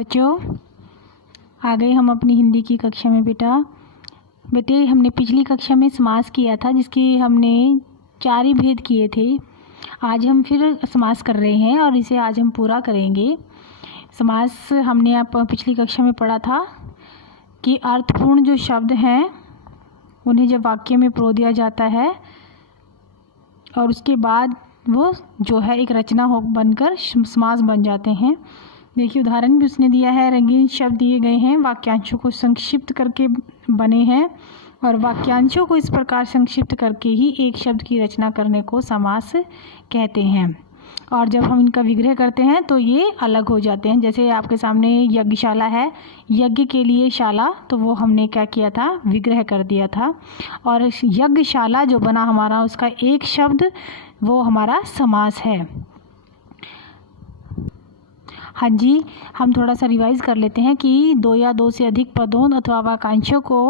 बच्चों, आ गए हम अपनी हिंदी की कक्षा में। बेटे हमने पिछली कक्षा में समास किया था, जिसके हमने 4 ही भेद किए थे। आज हम फिर समास कर रहे हैं और इसे आज हम पूरा करेंगे। समास हमने आप पिछली कक्षा में पढ़ा था कि अर्थपूर्ण जो शब्द हैं उन्हें जब वाक्य में परो दिया जाता है और उसके बाद वो जो है एक रचना हो बनकर समास बन जाते हैं। देखिए उदाहरण भी उसने दिया है, रंगीन शब्द दिए गए हैं, वाक्यांशों को संक्षिप्त करके बने हैं और वाक्यांशों को इस प्रकार संक्षिप्त करके ही एक शब्द की रचना करने को समास कहते हैं। और जब हम इनका विग्रह करते हैं तो ये अलग हो जाते हैं। जैसे आपके सामने यज्ञशाला है, यज्ञ के लिए शाला, तो वो हमने क्या किया था, विग्रह कर दिया था। और यज्ञशाला जो बना हमारा, उसका एक शब्द वो हमारा समास है। हाँ जी, हम थोड़ा सा रिवाइज कर लेते हैं कि 2 या 2 से अधिक पदों अथवा वाक्यांशों को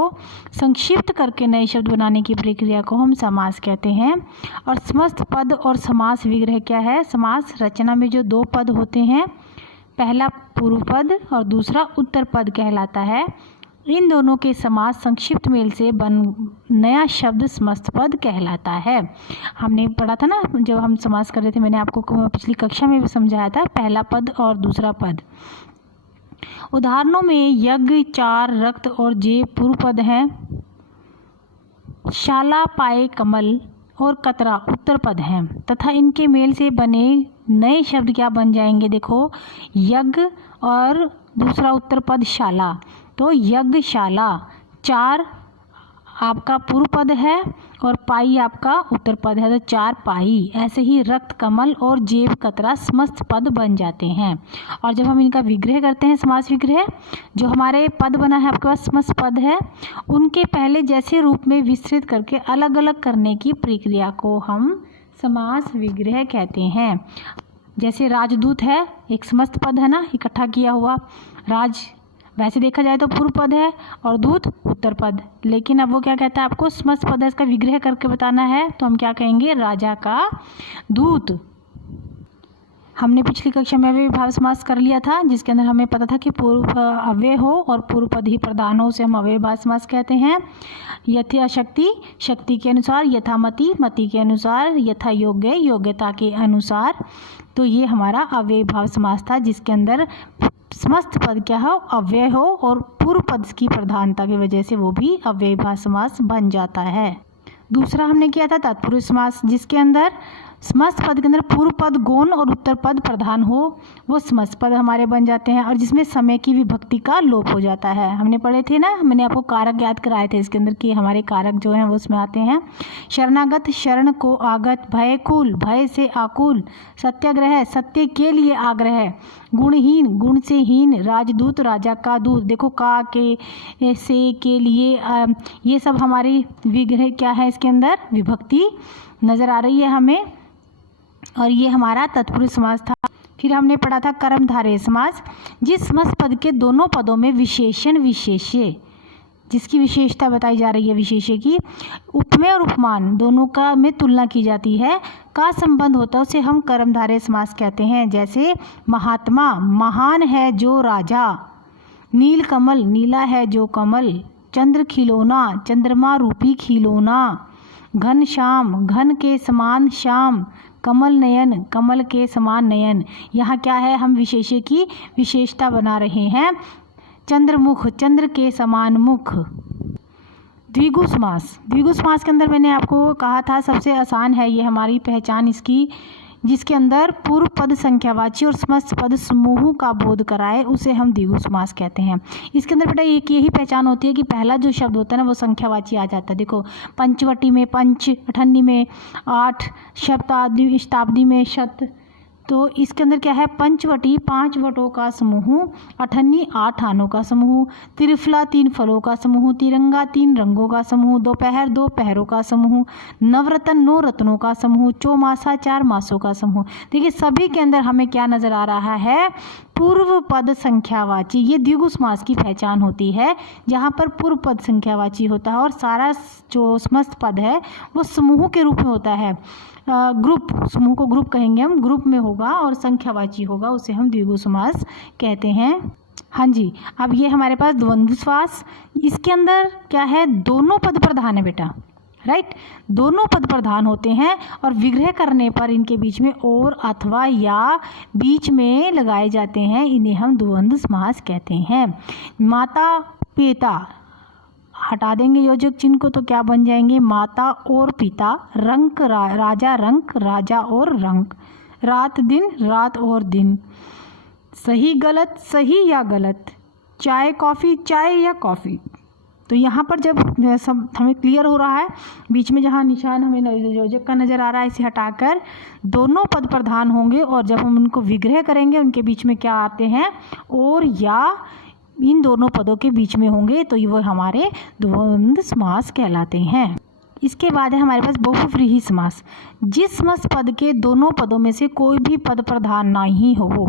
संक्षिप्त करके नए शब्द बनाने की प्रक्रिया को हम समास कहते हैं। और समस्त पद और समास विग्रह क्या है? समास रचना में जो 2 पद होते हैं, पहला पूर्व पद और दूसरा उत्तर पद कहलाता है। इन दोनों के समास संक्षिप्त मेल से नया शब्द समस्त पद कहलाता है। हमने पढ़ा था ना, जब हम समास कर रहे थे, मैंने आपको पिछली कक्षा में भी समझाया था, पहला पद और दूसरा पद। उदाहरणों में यज्ञ, चार, रक्त और जे पूर्व पद हैं। शाला, पाए, कमल और कतरा उत्तर पद हैं तथा इनके मेल से बने नए शब्द क्या बन जाएंगे? देखो, यज्ञ और दूसरा उत्तर पद शाला, तो यज्ञशाला। चार आपका पूर्व पद है और पाई आपका उत्तर पद है, तो चार पाई। ऐसे ही रक्त, कमल और जेब, कतरा समस्त पद बन जाते हैं। और जब हम इनका विग्रह करते हैं, समास विग्रह, जो हमारे पद बना है आपके पास समस्त पद है, उनके पहले जैसे रूप में विस्तृत करके अलग अलग करने की प्रक्रिया को हम समास विग्रह कहते हैं। जैसे राजदूत है, एक समस्त पद है ना, इकट्ठा किया हुआ। राज वैसे देखा जाए तो पूर्व पद है और दूत उत्तर पद, लेकिन अब वो क्या कहता है, आपको समस्त पद है, इसका विग्रह करके बताना है, तो हम क्या कहेंगे? राजा का दूत। हमने पिछली कक्षा में अव्यय भाव समास कर लिया था, जिसके अंदर हमें पता था कि पूर्व अव्यय हो और पूर्व पद ही प्रधान हो, उसे हम अव्यय भाव समास कहते हैं। यथाशक्ति, शक्ति के अनुसार, यथामति, मति के अनुसार, यथा योग्य, योग्यता के अनुसार। तो ये हमारा अव्यय भाव समास था, जिसके अंदर समस्त पद क्या हो? अव्यय हो और पूर्व पद की प्रधानता की वजह से वो भी अव्यय भाव समास बन जाता है। दूसरा हमने किया था तत्पुरुष समास, जिसके अंदर समस्त पद के अंदर पूर्व पद गौण और उत्तर पद प्रधान हो, वो समस्त पद हमारे बन जाते हैं और जिसमें समय की विभक्ति का लोप हो जाता है। हमने पढ़े थे ना, मैंने आपको कारक याद कराए थे इसके अंदर कि हमारे कारक जो हैं वो उसमें आते हैं। शरणागत, शरण को आगत, भयकुल, भय से आकुल, सत्याग्रह, सत्य के लिए आग्रह, गुणहीन, गुण से हीन, राजदूत, राजा का दूत। देखो, का, के, से, के लिए, ये सब हमारी विग्रह क्या है, इसके अंदर विभक्ति नज़र आ रही है हमें। और ये हमारा तत्पुरुष समास था। फिर हमने पढ़ा था कर्मधारय समास, जिस समस्त पद के दोनों पदों में विशेषण विशेष्य, जिसकी विशेषता बताई जा रही है, विशेष्य की, उपमेय और उपमान दोनों का में तुलना की जाती है, का संबंध होता है, उसे हम कर्मधारय समास कहते हैं। जैसे महात्मा, महान है जो राजा। नील कमल, नीला है जो कमल। चंद्र खिलौना, चंद्रमा रूपी खिलौना। घन श्याम, घन के समान श्याम। कमल नयन, कमल के समान नयन। यहाँ क्या है, हम विशेष्य की विशेषता बना रहे हैं। चंद्रमुख, चंद्र के समान मुख। द्विगु समास, द्विगु समास के अंदर मैंने आपको कहा था सबसे आसान है ये हमारी पहचान इसकी, जिसके अंदर पूर्व पद संख्यावाची और समस्त पद समूह का बोध कराए, उसे हम द्विगु समास कहते हैं। इसके अंदर बेटा एक यही पहचान होती है कि पहला जो शब्द होता है ना वो संख्यावाची आ जाता है। देखो, पंचवटी में पंच, अठन्नी में 8, शताब्दी में शत। तो इसके अंदर क्या है, पंचवटी 5 वटों का समूह, अठन्नी 8 आनों का समूह, त्रिफला 3 फलों का समूह, तिरंगा 3 रंगों का समूह, दोपहर 2 पहरों का समूह, नवरत्न 9 रत्नों का समूह, चौमासा 4 मासों का समूह। देखिए सभी के अंदर हमें क्या नजर आ रहा है, पूर्व पद संख्यावाची। ये द्विगु समास की पहचान होती है, जहाँ पर पूर्व पद संख्यावाची होता है और सारा जो समस्त पद है वो समूह के रूप में होता है। ग्रुप, समूह को ग्रुप कहेंगे हम, ग्रुप में होगा और संख्यावाची होगा, उसे हम द्विगु समास कहते हैं। हाँ जी, अब ये हमारे पास द्वंद्व समास, इसके अंदर क्या है, दोनों पद प्रधान है बेटा, राइट। दोनों पद प्रधान होते हैं और विग्रह करने पर इनके बीच में और अथवा या बीच में लगाए जाते हैं, इन्हें हम द्वंद्व समास कहते हैं। माता पिता, हटा देंगे योजक चिन्ह को तो क्या बन जाएंगे, माता और पिता, रंक राजा रंक राजा और रंक, रात दिन रात और दिन, सही गलत सही या गलत, चाय कॉफ़ी चाय या कॉफ़ी। तो यहाँ पर जब सब हमें क्लियर हो रहा है, बीच में जहाँ निशान हमें योजक का नज़र आ रहा है, इसे हटाकर दोनों पद प्रधान होंगे और जब हम उनको विग्रह करेंगे उनके बीच में क्या आते हैं, और या इन दोनों पदों के बीच में होंगे, तो वो हमारे द्वंद्व समास कहलाते हैं। इसके बाद है हमारे पास बहुव्रीहि समास। जिस समस्त पद के दोनों पदों में से कोई भी पद प्रधान नहीं हो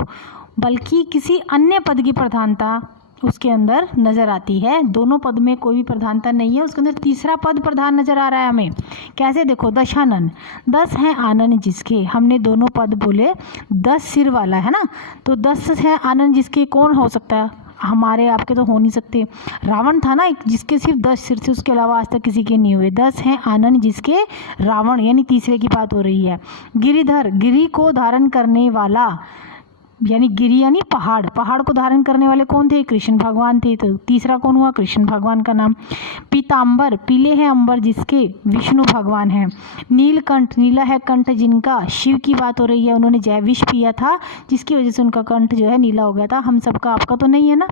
बल्कि किसी अन्य पद की प्रधानता उसके अंदर नज़र आती है, दोनों पद में कोई भी प्रधानता नहीं है, उसके अंदर तीसरा पद प्रधान नज़र आ रहा है हमें। कैसे, देखो, दशानन, 10 हैं आनन जिसके, हमने दोनों पद बोले, 10 सिर वाला है ना, तो 10 हैं आनन जिसके, कौन हो सकता है, हमारे आपके तो हो नहीं सकते। रावण था ना एक, जिसके सिर्फ 10 सिर थे, उसके अलावा आज तक किसी के नहीं हुए। 10 हैं आनन जिसके, रावण, यानी तीसरे की बात हो रही है। गिरिधर, गिरी को धारण करने वाला, यानी गिरी यानी पहाड़, पहाड़ को धारण करने वाले कौन थे, कृष्ण भगवान थे, तो तीसरा कौन हुआ, कृष्ण भगवान का नाम। पीताम्बर, पीले हैं अंबर जिसके, विष्णु भगवान हैं। नीलकंठ, नीला है कंठ जिनका, शिव की बात हो रही है, उन्होंने जय विष पिया था जिसकी वजह से उनका कंठ जो है नीला हो गया था। हम सबका, आपका तो नहीं है ना।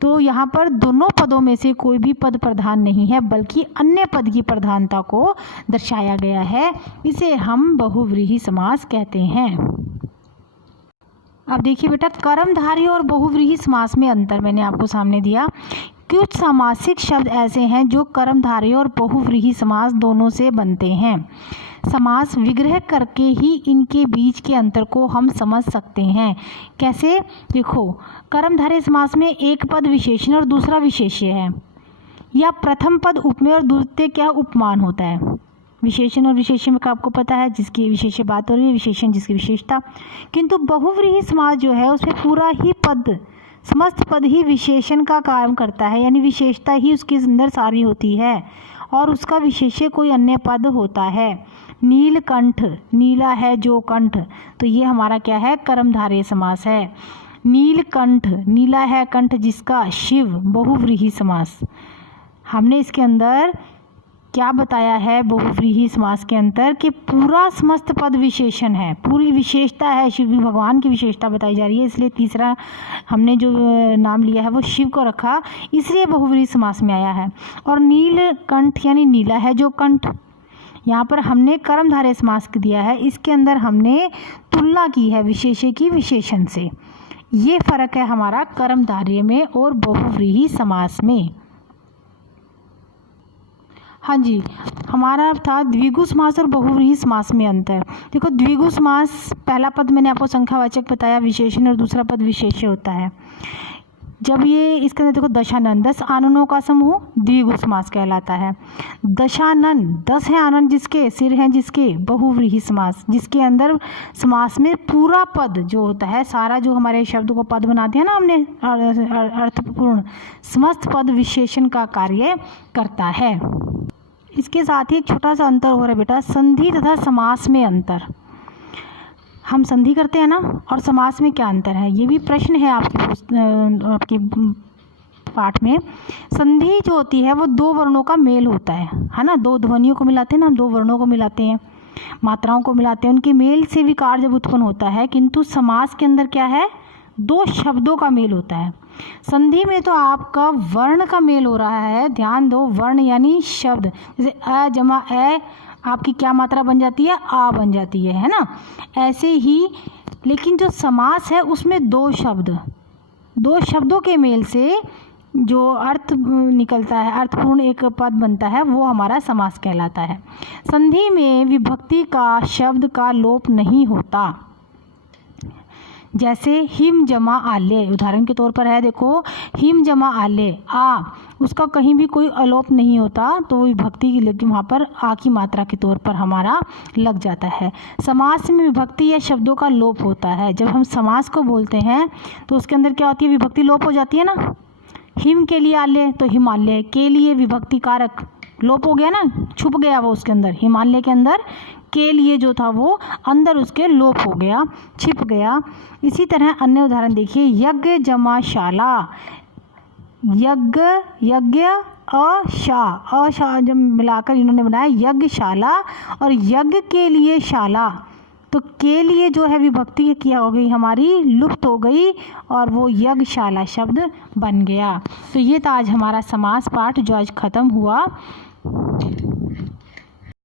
तो यहाँ पर दोनों पदों में से कोई भी पद प्रधान नहीं है बल्कि अन्य पद की प्रधानता को दर्शाया गया है, इसे हम बहुव्रीहि समास कहते हैं। अब देखिए बेटा, कर्मधारय और बहुव्रीहि समास में अंतर मैंने आपको सामने दिया। कुछ सामासिक शब्द ऐसे हैं जो कर्मधारय और बहुव्रीहि समास दोनों से बनते हैं। समास विग्रह करके ही इनके बीच के अंतर को हम समझ सकते हैं। कैसे, देखो, कर्मधारय समास में एक पद विशेषण और दूसरा विशेष्य है, या प्रथम पद उपमेय और द्वितीय क्या उपमान होता है। विशेषण और विशेष्य का आपको पता है, जिसकी विशेष्य बात हो रही है, विशेषण जिसकी विशेषता। किंतु बहुव्रीहि समास जो है उसमें पूरा ही पद, समस्त पद ही विशेषण का काम करता है, यानी विशेषता ही उसके अंदर सारी होती है और उसका विशेष्य कोई अन्य पद होता है। नीलकंठ, नीला है जो कंठ, तो ये हमारा क्या है, कर्मधारय समास है। नीलकंठ, नीला है कंठ जिसका, शिव, बहुव्रीहि समास। हमने इसके अंदर क्या बताया है बहुव्रीहि समास के अंतर, कि पूरा समस्त पद विशेषण है, पूरी विशेषता है, शिव भगवान की विशेषता बताई जा रही है, इसलिए तीसरा हमने जो नाम लिया है वो शिव को रखा, इसलिए बहुव्रीहि समास में आया है। और नीलकंठ यानी नीला है जो कंठ, यहाँ पर हमने कर्मधारय समास दिया है, इसके अंदर हमने तुलना की है विशेष्य की विशेषण से। ये फर्क है हमारा कर्मधारय में और बहुव्रीहि समास में। हाँ जी, हमारा था द्विगु समास और बहुव्रीहि समास में अंतर। देखो, द्विगु समास, पहला पद मैंने आपको संख्यावाचक बताया विशेषण और दूसरा पद विशेष्य होता है। जब ये इसके अंदर देखो, दशानन, 10 आननों का समूह द्विगु समास कहलाता है। दशानन, 10 हैं आनन जिसके, सिर हैं जिसके, बहुव्रीहि समास, जिसके अंदर समास में पूरा पद जो होता है, सारा जो हमारे शब्द को पद बनाते हैं ना हमने अर्थपूर्ण, समस्त पद विशेषण का कार्य करता है। इसके साथ ही एक छोटा सा अंतर हो रहा है बेटा, संधि तथा समास में अंतर। हम संधि करते हैं ना, और समास में क्या अंतर है, ये भी प्रश्न है आपके पाठ में। संधि जो होती है वो दो वर्णों का मेल होता है ना, दो ध्वनियों को मिलाते हैं ना, हम दो वर्णों को मिलाते हैं, मात्राओं को मिलाते हैं, उनके मेल से विकार जब उत्पन्न होता है। किंतु समास के अंदर क्या है, दो शब्दों का मेल होता है। संधि में तो आपका वर्ण का मेल हो रहा है, ध्यान दो, वर्ण यानी शब्द, जैसे अ जमा ए, आपकी क्या मात्रा बन जाती है, आ बन जाती है ना, ऐसे ही। लेकिन जो समास है उसमें दो शब्दों के मेल से जो अर्थ निकलता है, अर्थपूर्ण एक पद बनता है, वो हमारा समास कहलाता है। संधि में विभक्ति का, शब्द का लोप नहीं होता। जैसे हिम जमा आले, उदाहरण के तौर पर है देखो, हिम जमा आले, आ उसका कहीं भी कोई अलोप नहीं होता, तो वो विभक्ति की, लेकिन वहाँ पर आ की मात्रा के तौर पर हमारा लग जाता है। समास में विभक्ति या शब्दों का लोप होता है। जब हम समास को बोलते हैं तो उसके अंदर क्या होती है, विभक्ति लोप हो जाती है ना। हिम के लिए आले तो हिमालय, के लिए विभक्ति कारक लोप हो गया ना, छुप गया वो उसके अंदर, हिमालय के अंदर के लिए जो था वो अंदर उसके लोप हो गया, छिप गया। इसी तरह अन्य उदाहरण देखिए, यज्ञ जमा शाला, यज्ञ यज्ञ अशा जब मिलाकर इन्होंने बनाया यज्ञशाला, और यज्ञ के लिए शाला, तो के लिए जो है विभक्ति क्या हो गई हमारी, लुप्त हो गई, और वो यज्ञशाला शब्द बन गया। तो ये था आज हमारा समास पाठ जो आज ख़त्म हुआ।